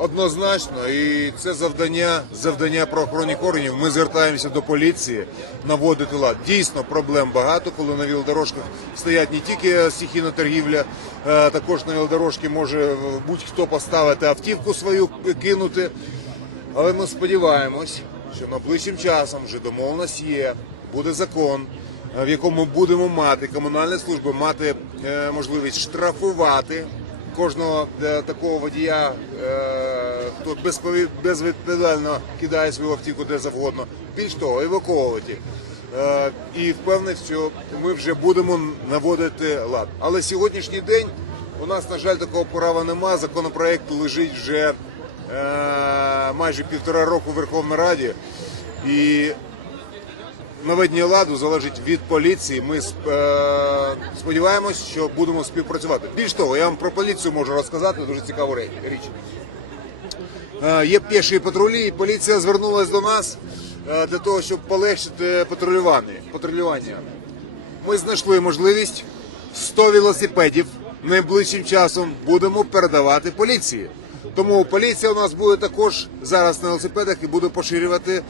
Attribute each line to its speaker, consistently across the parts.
Speaker 1: Однозначно, і це завдання завдання правоохоронних органів. Ми звертаємося до поліції наводити лад. Дійсно, проблем багато, коли на велодорожках стоять не тільки стихійна торгівля, е, також на велодорожки може будь-хто поставити автівку свою кинути. Але ми сподіваємось, що найближчим часом вже домовленість є, буде закон, в якому будемо мати комунальні служби мати е, можливість штрафувати кожного е, такого водія, е, хто безпові- безвідповідально кидає свою автівку де завгодно. Більш того, евакуовувати. Е, І впевнений, що ми вже будемо наводити лад. Але сьогоднішній день у нас, на жаль, такого права немає. Законопроект лежить вже е, майже півтора року в Верховній Раді. І наведення ладу залежить від поліції. Ми е, сподіваємось, що будемо співпрацювати. Більш того, я вам про поліцію можу розказати дуже цікаву річ. Е, Є піші патрулі, і поліція звернулася до нас е, для того, щоб полегшити патрулювання. Ми знайшли можливість 100 велосипедів найближчим часом будемо передавати поліції. Тому поліція у нас буде також зараз на велосипедах і буде поширювати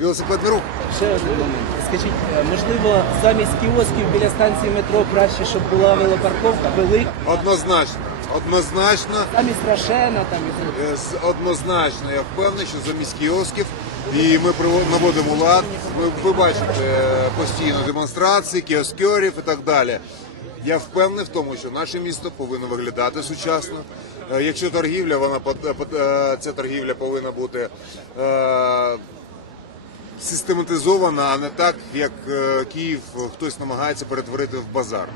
Speaker 1: велосипедний рух.
Speaker 2: Ще один момент. Скажіть, е, можливо, замість кіосків біля станції метро краще, щоб була велопарковка, велика,
Speaker 1: Однозначно, однозначно,
Speaker 2: замість Рошена там і
Speaker 1: е, з- однозначно, я впевнений, що замість кіосків і ми приво- наводимо лад. Ви, ви бачите е, постійно демонстрації, кіоскерів і так далі. Я впевнений в тому, що наше місто повинно виглядати сучасно. Е, Якщо торгівля, вона пот- пот- е, ця торгівля повинна бути е, систематизована, а не так, як е, Київ хтось намагається перетворити в базар.